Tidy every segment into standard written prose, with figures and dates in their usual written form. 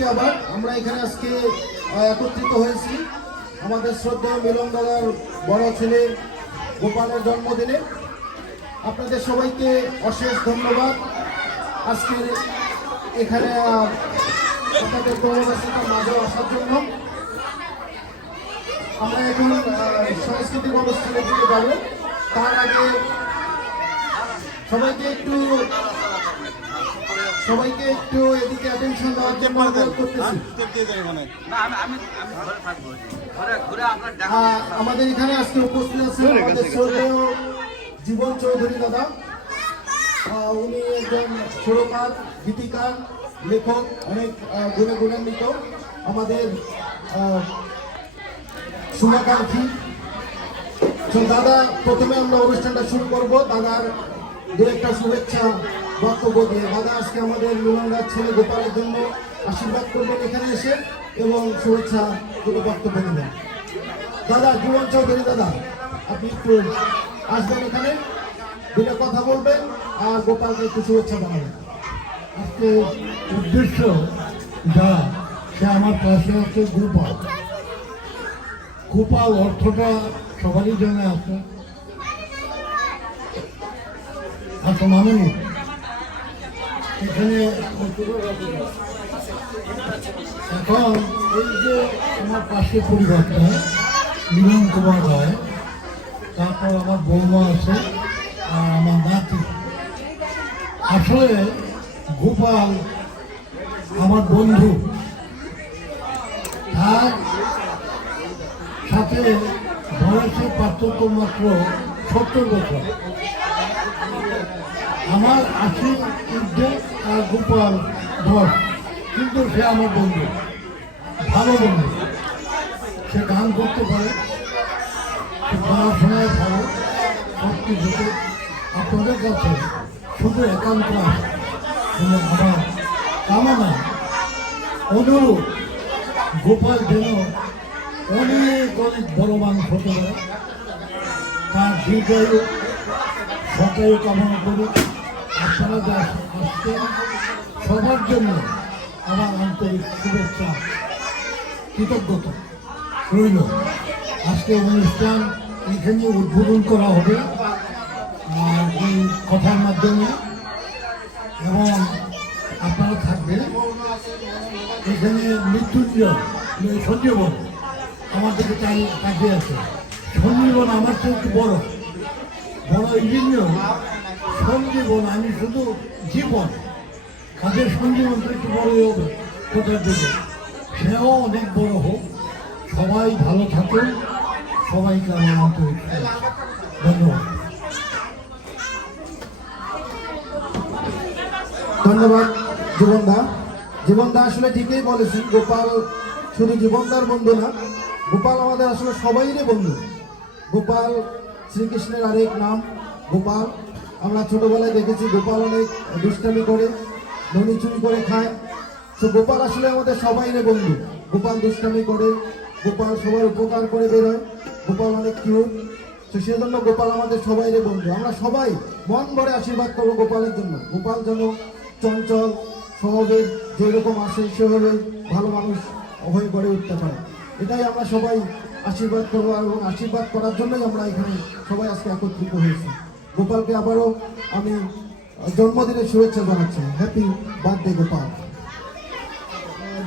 আজকে আবার আমরা এখানে আজকে একত্রিত হয়েছি আমাদের শ্রদ্ধেয় মিলন দাদার বড় ছেলে গোপালের জন্মদিনে। আপনাদের সবাইকে অশেষ ধন্যবাদ আজকে এখানে আপনাদের কর্মব্যস্ততার মাঝে আসার জন্য। আমরা এখন সাংস্কৃতিক অনুষ্ঠানের দিকে যাব। তার আগে সবাইকে একটু এদিকে অ্যাটেনশন দেওয়ার জন্য অনুরোধ করতেছি। আমাদের এখানে আজকে উপস্থিত আছেন আমাদের শ্রদ্ধেয় জীবন চৌধুরী দাদা। উনি একজন সুরকার, গীতিকার, লেখক, অনেক গুণে গুণান্বিত আমাদের শুভাকাঙ্ক্ষী। দাদা, প্রথমে আমরা অনুষ্ঠানটা শুরু করব দাদার দু একটা শুভেচ্ছা বক্তব্য দিয়ে। দাদা আজকে আমাদের মিলনদার ছেলে গোপালের জন্য আশীর্বাদ করবেন এখানে এসে এবং শুভেচ্ছা দুটো বক্তব্য দেবেন। দাদা জীবন চৌধুরী দাদা, আপনি একটু আসবেন এখানে, দুটো কথা বলবেন আর গোপালকে একটু শুভেচ্ছা জানাবেন। আজকে উদ্দেশ্য যা, সে আমার পাশে আছে গোপাল। গোপাল অর্থটা সবারই জানা আছে। আচ্ছা মামনি এখানে এখন এই যে আমার পাশে পরিবারটা, মিলন কুমার রায়, তারপর আমার বৌমা আছে আর আমার নাতি। আসলে গোপাল আমার বন্ধু, তার সাথে বয়সের পার্থক্য মাত্র 70 বছর। আমার 80 ঊর্ধ্বে আর গোপাল 10, কিন্তু সে আমার বন্ধু, ভালো বন্ধু। সে গান করতে পারে, সে পড়াশোনায় ভালো, সব কিছুতে। আপনাদের কাছে শুধু একান্ত আমার কামনা, অনুরোধ, গোপাল যেন অনেক অনেক বড় মানুষ হতে পারে, তার দীর্ঘায়ু সরকারি কামনা করি। আপনারা যা আসছেন সবার জন্য আমার আন্তরিক শুভেচ্ছা, কৃতজ্ঞতা রইল। আজকে অনুষ্ঠান এখানে উদ্বোধন করা হবে আর এই কথার মাধ্যমে, এবং আপনারা থাকবেন এখানে। মৃত্যুঞ্জয় সঞ্জীবন আমাদেরকে তাকিয়ে আছে। সঞ্জীবন আমার চেয়ে একটু বড় ইঞ্জিনিয়ার। সঞ্জীবন, আমি শুধু জীবন, কাজের সঞ্জীবন তো একটু বড়ই হবে কোথার দিকে। সেও অনেক বড় হোক। সবাই ভালো থাকুন, সবাইকে আমার আন্তরিক ধন্যবাদ। ধন্যবাদ জীবনদা আসলে ঠিকই বলেছেন। গোপাল শুধু জীবনদার বন্ধু না, গোপাল আমাদের আসলে সবাইরই বন্ধু। গোপাল শ্রীকৃষ্ণের আরেক নাম গোপাল। আমরা ছোটবেলায় দেখেছি গোপাল অনেক দুষ্টামি করে, ধনী চুরি করে খায়। তো গোপাল আসলে আমাদের সবাইরই বন্ধু। গোপাল দুষ্টামি করে, গোপাল সবার উপকার করে বেরোয়, গোপাল অনেক কিউট। তো সেজন্য গোপাল আমাদের সবাইরই বন্ধু। আমরা সবাই মন ভরে আশীর্বাদ করবো গোপালের জন্য। গোপাল যেন চঞ্চল স্বভাবের যেরকম আসে সেভাবে ভালো মানুষ হয়ে গড়ে উঠতে পারে, এটাই আমরা সবাই আশীর্বাদ করবো। এবং আশীর্বাদ করার জন্যই আমরা এখানে সবাই আজকে একত্রিত হয়েছি। গোপালকে আবারও আমি জন্মদিনের শুভেচ্ছা জানাচ্ছি। Happy birthday Gopal.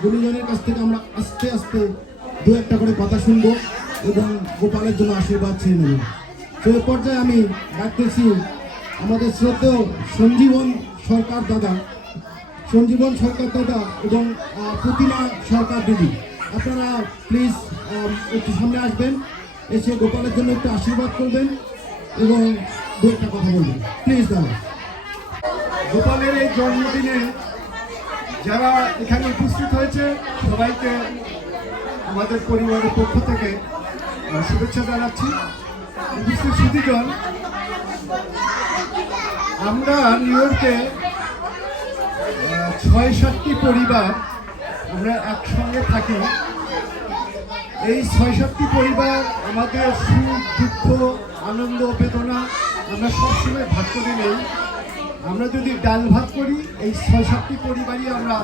গুণীজনের কাছ থেকে আমরা আস্তে আস্তে দু একটা করে কথা শুনবো এবং গোপালের জন্য আশীর্বাদ চেয়ে নেব। তো এ পর্যায়ে আমি ডাকতেছি আমাদের শ্রদ্ধেয় সঞ্জীবন সরকার দাদা এবং প্রতিমা সরকার দিদি। আপনারা প্লিজ একটু সামনে আসবেন, এসে গোপালের জন্য একটু আশীর্বাদ করবেন এবং দু একটা কথা বলবেন প্লিজ দাদা। গোপালের এই জন্মদিনে যারা এখানে উপস্থিত হয়েছে সবাইকে আমাদের পরিবারের পক্ষ থেকে শুভেচ্ছা জানাচ্ছি। উপস্থিত সুধীজন, আমরা নিউ ইয়র্কে ৬-৭টি পরিবার আমরা একসঙ্গে থাকি। এই ৬-৭টি পরিবার আমাদের সুখ, দুঃখ, আনন্দ, বেদনা আমরা সবসময় ভাগ করে নেই। আমরা যদি ডাল ভাত করি, এই ৬-৭টি পরিবারই আমরা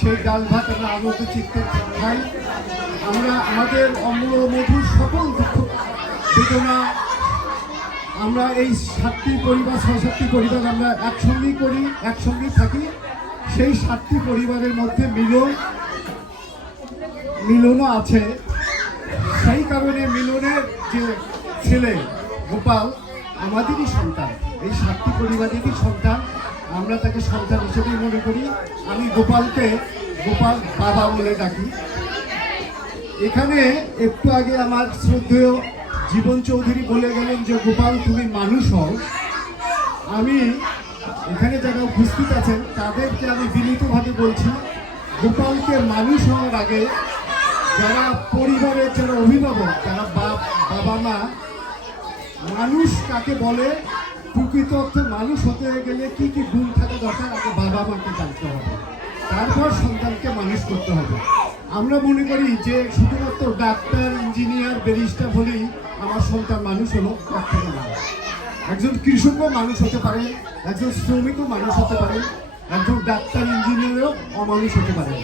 সেই ডাল ভাত আমরা আনন্দ চিত্তে খাই। আমরা আমাদের অম্ল মধুর সকল দুঃখ বেদনা আমরা এই 7টি পরিবার 6-7টি পরিবার আমরা একসঙ্গেই করি, একসঙ্গেই থাকি। সেই 7টি পরিবারের মধ্যে মিলনও আছে। সেই কারণে মিলনের যে ছেলে গোপাল আমাদেরই সন্তান, এই 7টি পরিবারেরই সন্তান। আমরা তাকে সন্তান হিসেবেই মনে করি। আমি গোপালকে গোপাল বাবা বলে ডাকি। এখানে একটু আগে আমার শ্রদ্ধেয় জীবন চৌধুরী বলে গেলেন যে গোপাল তুমি মানুষ হও। আমি এখানে যারা উপস্থিত আছেন তাদেরকে আমি বিনীতভাবে বলছি, গোপালকে মানুষ হওয়ার আগে যারা পরিবারের যারা অভিভাবক, যারা বাবা মা, মানুষ কাকে বলে, প্রকৃত অর্থে মানুষ হতে গেলে কি কি গুণ থাকা দরকার আগে বাবা মাকে জানতে হবে, তারপর সন্তানকে মানুষ করতে হবে। আমরা মনে করি যে শুধুমাত্র ডাক্তার, ইঞ্জিনিয়ার, ব্যারিস্টার হলেই আমার সন্তান মানুষ হলো, কখনো না। একজন কৃষকও মানুষ হতে পারে, একজন শ্রমিকও মানুষ হতে পারে, একজন ডাক্তার, ইঞ্জিনিয়ারও অমানুষ হতে পারে।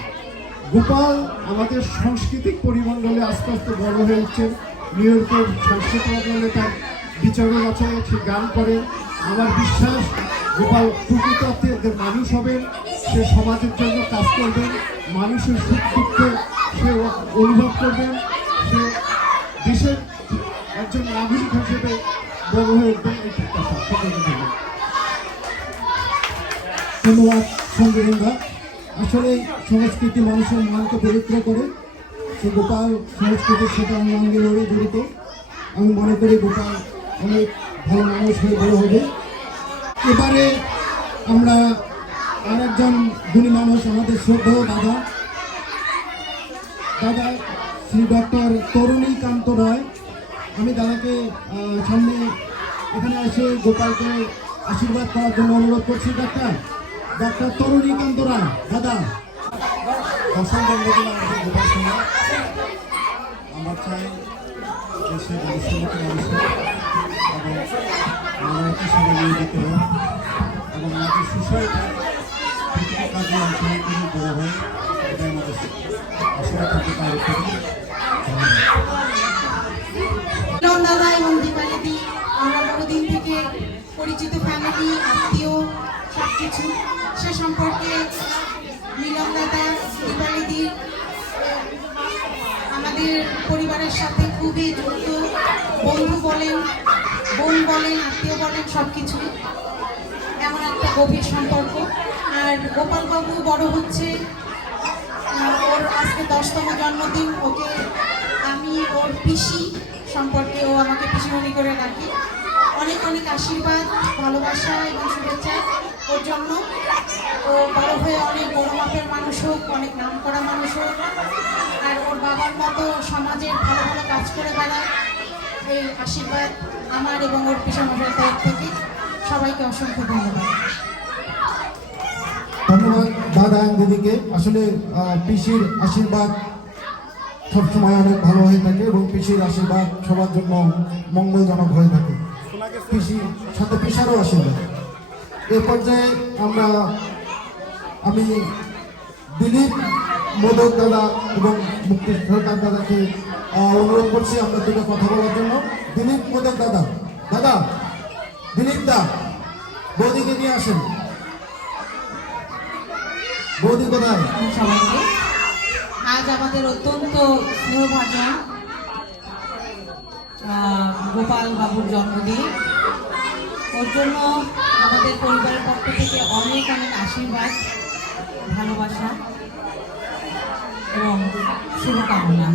গোপাল আমাদের সাংস্কৃতিক পরিমণ্ডলে আস্তে আস্তে বড় হয়ে উঠছে। নিউ ইয়র্কের সাংস্কৃতিক মণ্ডলে তার বিচারক আছে, সে গান করে। আমার বিশ্বাস গোপাল প্রকৃত অর্থে একজন মানুষ হবেন, সে সমাজের জন্য কাজ করবেন, মানুষের সুখ দুঃখে সে অনুভব করবেন, সে দেশের একজন নাগরিক হিসেবে বড় হয়ে উঠবেন, এই প্রত্যাশা। ধন্যবাদ সঞ্জয়। আসলে সংস্কৃতি মানুষের মনকে পবিত্র করে, সে গোপাল সংস্কৃতির সাথে অঙ্গাঙ্গে লড়ে জড়িত। আমি মনে করি গোপাল অনেক ভালো মানুষ হয়ে বড় হবে। এবারে আমরা আরেকজন গুণী মানুষ, আমাদের শ্রদ্ধেয় দাদা শ্রী ডক্টর তরুণীকান্ত রায়। আমি দাদাকে সামনে এখানে এসে গোপালকে আশীর্বাদ করার জন্য অনুরোধ করছি। ডক্টর তরুণীকান্ত রায় দাদা। দর্শক বন্ধুগণ, আমাদের গোপাল সোনা, আমরা চাই দেশে মানুষের মানুষ এবং মানবতার সঙ্গে নিয়োজিত হোক এবং আমাদের সোসাইটির প্রতিটি কাজে অংশগ্রহণ করে বড় হয়, এটাই আমাদের আশীর্বাদ থাকতে পারে। দাদা এবং দীপালিদি আমরা বহুদিন থেকে পরিচিত, ফ্যামিলি, আত্মীয়, সব কিছু। সে সম্পর্কে মিলন দাদা, দীপালিদি আমাদের পরিবারের সাথে খুবই যুক্ত, বন্ধু বলেন, বোন বলেন, আত্মীয় বলেন, সব কিছুই এমন একটা গভীর সম্পর্ক। আর গোপালবাবু বড় হচ্ছে, ওর আজকে 10তম জন্মদিন। ওকে আমি ওর পিসি সম্পর্কে, ও আমাকে পিসিমণি করে ডাকি। অনেক অনেক আশীর্বাদ, ভালোবাসা এবং শুভেচ্ছা ওর জন্য। ও বড় হয়ে অনেক বড় মাপের মানুষ হোক, অনেক নাম করা মানুষ হোক, আর ওর বাবার মতো সমাজের ভালো ভালো কাজ করে বেড়ায়, এই আশীর্বাদ আমার এবং ওর পিসামশাইয়ের তরফ থেকে। সবাইকে অসংখ্য ধন্যবাদ। ধন্যবাদ দাদা দিদিকে। আসলে পিসির আশীর্বাদ সবসময় অনেক ভালো হয়ে থাকে এবং পিসির আশীর্বাদ সবার জন্য মঙ্গলজনক হয়ে থাকে। পিসির সাথে পিসারও আশীর্বাদ। এ পর্যায়ে আমি দিলীপ মোদক দাদা এবং মুক্তি সরকার দাদাকে অনুরোধ করছি আমরা দুটো কথা বলার জন্য। দিলীপ মোদক দাদা, দিলীপ দা, বৌদিকে নিয়ে আসেন। বৌদি কোথায়? সবাইকে আজ আমাদের অত্যন্ত স্নেহভাজন গোপাল বাবুর জন্মদিন। ওর জন্য আমাদের পরিবারের পক্ষ থেকে অনেক অনেক আশীর্বাদ, ভালোবাসা এবং শুভকামনা।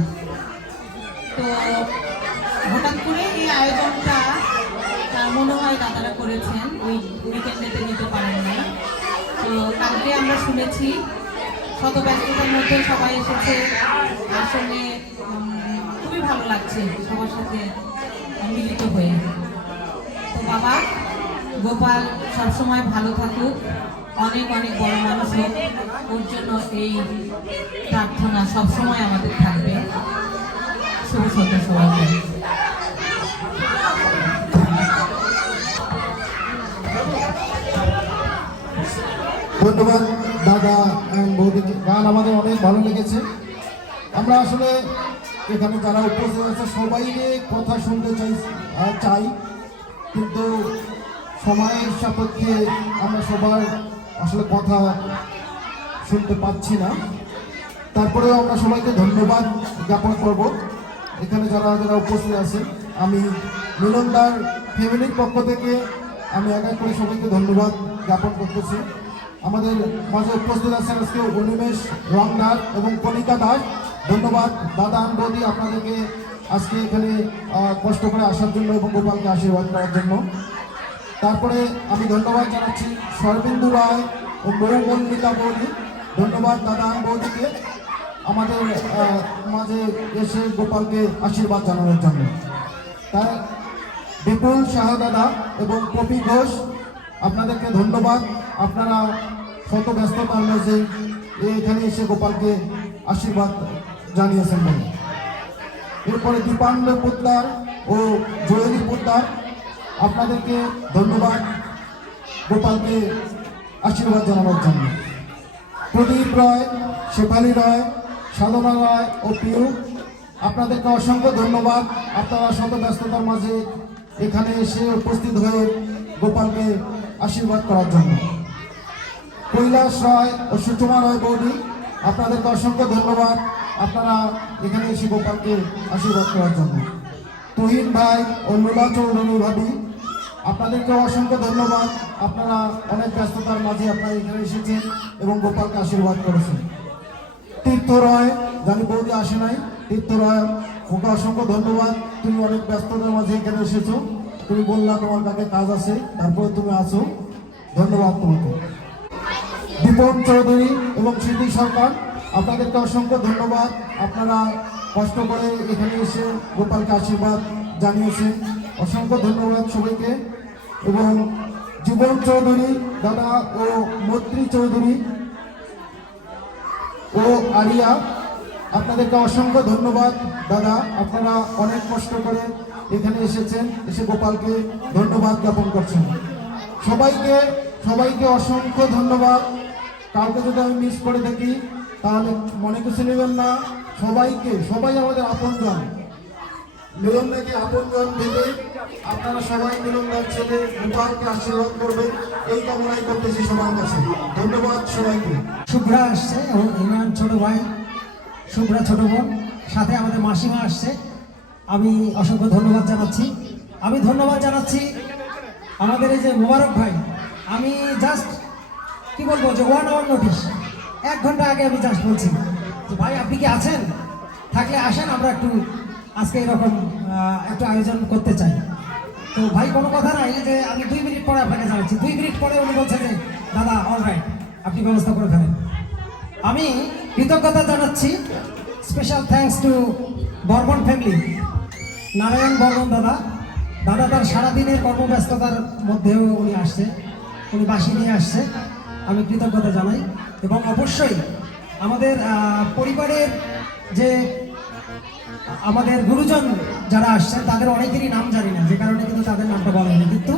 তো হঠাৎ করে এই আয়োজনটা মনে হয় দাদারা করেছেন, ওই উইকেন্ডেতে নিতে পারেন না। তো কালকে আমরা শুনেছি শত ব্যস্ততার মধ্যে সবাই এসেছে, আসলে খুবই ভালো লাগছে সবার সাথে মিলিত হয়ে। তো বাবা গোপাল সবসময় ভালো থাকুক, অনেক অনেক বড় মানুষ হোক, ওর জন্য এই প্রার্থনা সবসময় আমাদের থাকবে। শুভ সন্ধ্যা সবাইকে। ধন্যবাদ। দাদা এবং বৌদিকে গান আমাদের অনেক ভালো লেগেছে। আমরা আসলে এখানে যারা উপস্থিত আছে সবাইকে কথা শুনতে চাই, কিন্তু সময়ের সাপেক্ষে আমরা সবার আসলে কথা শুনতে পাচ্ছি না। তারপরেও আমরা সবাইকে ধন্যবাদ জ্ঞাপন করব। এখানে যারা যারা উপস্থিত আছেন, আমি মিলনদার ফ্যামিলির পক্ষ থেকে আমি এক এক করে সবাইকে ধন্যবাদ জ্ঞাপন করতেছি। আমাদের মাঝে উপস্থিত আছেন আজকে অনিমেষ রংদার এবং কণিকা দাস। ধন্যবাদ দাদা আর বৌদি আপনাদেরকে আজকে এখানে কষ্ট করে আসার জন্য এবং গোপালকে আশীর্বাদ করার জন্য। তারপরে আমি ধন্যবাদ জানাচ্ছি সরবিন্দু রায় ও মৌমল্লিকা বৌদি। ধন্যবাদ দাদা আর বৌদিকে আমাদের মাঝে এসে গোপালকে আশীর্বাদ জানানোর জন্য। তাই বিপুল শাহ দাদা এবং কপি ঘোষ, আপনাদেরকে ধন্যবাদ। আপনারা শত ব্যস্ততার মাঝে এখানে এসে গোপালকে আশীর্বাদ জানিয়েছেন বলে। এরপরে দীপান্ড পোদ্দার ও জয়েলী পোদ্দার, আপনাদেরকে ধন্যবাদ গোপালকে আশীর্বাদ জানানোর জন্য। প্রদীপ রয়, শেফালি রয়, সাধনা রায় ও পিউ, আপনাদেরকে অসংখ্য ধন্যবাদ। আপনারা শত ব্যস্ততার মাঝে এখানে এসে উপস্থিত হয়ে গোপালকে আশীর্বাদ করার জন্য। কৈলাস রায় ও সুষমা রয় বৌদি, আপনাদেরকে অসংখ্য ধন্যবাদ। আপনারা এখানে এসে গোপালকে আশীর্বাদ করার জন্য। তুহিন ভাই ও লোলা চৌধুরী ভাবি, আপনাদেরকে অসংখ্য ধন্যবাদ। আপনারা অনেক ব্যস্ততার মাঝে আপনারা এখানে এসেছেন এবং গোপালকে আশীর্বাদ করেছেন। তীর্থ রয়, জানি বৌদি আসে নাই, তীর্থ রয় ওকে অসংখ্য ধন্যবাদ। তুমি অনেক ব্যস্ততার মাঝে এখানে এসেছো, তুমি বললা তোমার কাছে কাজ আছে, তারপরে তুমি আসো, ধন্যবাদ তোমাকে। দীপন চৌধুরী এবং সিদ্ধি সরকার, আপনাদেরকে অসংখ্য ধন্যবাদ। আপনারা কষ্ট করে এখানে এসে গোপালকে আশীর্বাদ জানিয়েছেন, অসংখ্য ধন্যবাদ সবাইকে। এবং জীবন চৌধুরী দাদা ও মৈত্রী চৌধুরী ও আরিয়া, আপনাদেরকে অসংখ্য ধন্যবাদ দাদা। আপনারা অনেক কষ্ট করে এখানে এসেছেন, এসে গোপালকে ধন্যবাদ জ্ঞাপন করছেন। সবাইকে অসংখ্য ধন্যবাদ। কাউকে যদি আমি মিস করে থাকি তাহলে মনে কিছু নেবেন না। সবাই আমাদের আপনজন, মিলনদাকে আপনজন ভেবে আপনারা সবাই মিলনদার ছেলে গোপালকে আশীর্বাদ করবেন, এই কামনাই করতেছি সবার কাছে। ধন্যবাদ সবাইকে। শুভ্রা আসছে এবং ইমরান ছোট ভাই, শুভ্রা ছোট বোন, সাথে আমাদের মাসিমা আসছে। আমি অসংখ্য ধন্যবাদ জানাচ্ছি। আমি ধন্যবাদ জানাচ্ছি আমাদের এই যে মোবারক ভাই। আমি জাস্ট কি বলবো যে 1 আওয়ার নোটিশ, 1 ঘন্টা আগে আমি জাস্ট বলছি যে ভাই আপনি কি আছেন, থাকলে আসেন, আমরা একটু আজকে এরকম একটু আয়োজন করতে চাই। তো ভাই কোনো কথা নাই যে আমি 2 মিনিট পরে আপনাকে জানাচ্ছি। 2 মিনিট পরে উনি বলছে যে দাদা অলরাইট, আপনি ব্যবস্থা করে ফেলেন। আমি কৃতজ্ঞতা জানাচ্ছি, special thanks to Barman family, Narayan Barman দাদা তার সারাদিনের কর্মব্যস্ততার মধ্যেও উনি আসছে, উনি বাসি নিয়ে আসছে, আমি কৃতজ্ঞতা জানাই। এবং অবশ্যই আমাদের পরিবারের যে আমাদের গুরুজন যারা আসছেন তাদের অনেকেরই নাম জানি না, যে কারণে কিন্তু তাদের নামটা বলা হয়নি, কিন্তু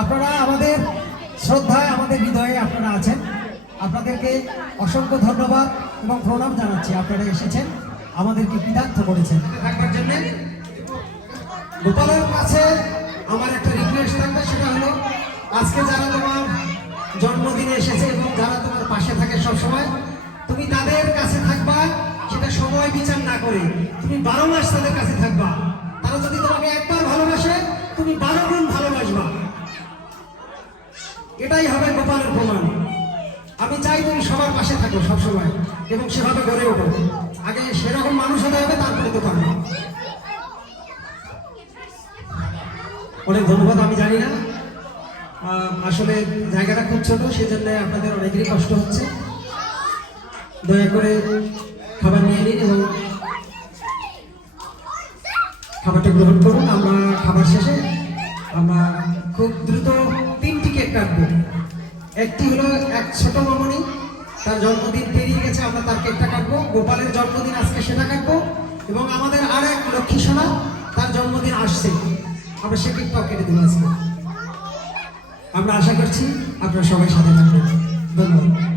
আপনারা আমাদের শ্রদ্ধায়, আমাদের হৃদয়ে আপনারা আছেন। আপনাদেরকে অসংখ্য ধন্যবাদ এবং প্রণাম জানাচ্ছি। আপনারা এসেছেন, আমাদেরকে কৃতার্থ করেছেন থাকবার জন্য। গোপালের কাছে আমার একটা রিকোয়েস্ট থাকবে, সেটা হলো আজকে যারা তোমার জন্মদিনে এসেছে এবং যারা তোমার পাশে থাকে সবসময়, তুমি তাদের কাছে থাকবা, সেটা সময় বিচার না করে তুমি 12 মাস তাদের কাছে থাকবা। তারা যদি তোমাকে একবার ভালোবাসে, তুমি 12 গুণ ভালোবাসবা। এটাই হবে গোপালের প্রমাণ। আমি চাই তুমি সবার পাশে থাকো সবসময় এবং সেভাবে গড়ে ওঠো। আগে সেরকম মানুষ হতে হবে, তারপরে তো পারবে। অনেক ধন্যবাদ। আমি জানি না, আসলে জায়গাটা খুব ছোট, সেজন্য আপনাদের অনেকেরই কষ্ট হচ্ছে। দয়া করে খাবার নিয়ে নিন এবং খাবারটা গ্রহণ করুন। আমরা খাবার শেষে আমরা খুব দ্রুত 3টি কেক কাটবো। একটি হলো এক ছোট মামনি, তার জন্মদিন পেরিয়ে গেছে, আমরা তার কেকটা কাটবো। গোপালের জন্মদিন আজকে, সেটা কাটবো। এবং আমাদের আর এক লক্ষ্মী সোনা, তার জন্মদিন আসছে, আমরা সে কেকটাও কেটে দেবো আজকে। আমরা আশা করছি আপনারা সবাই সাথে থাকবেন। ধন্যবাদ।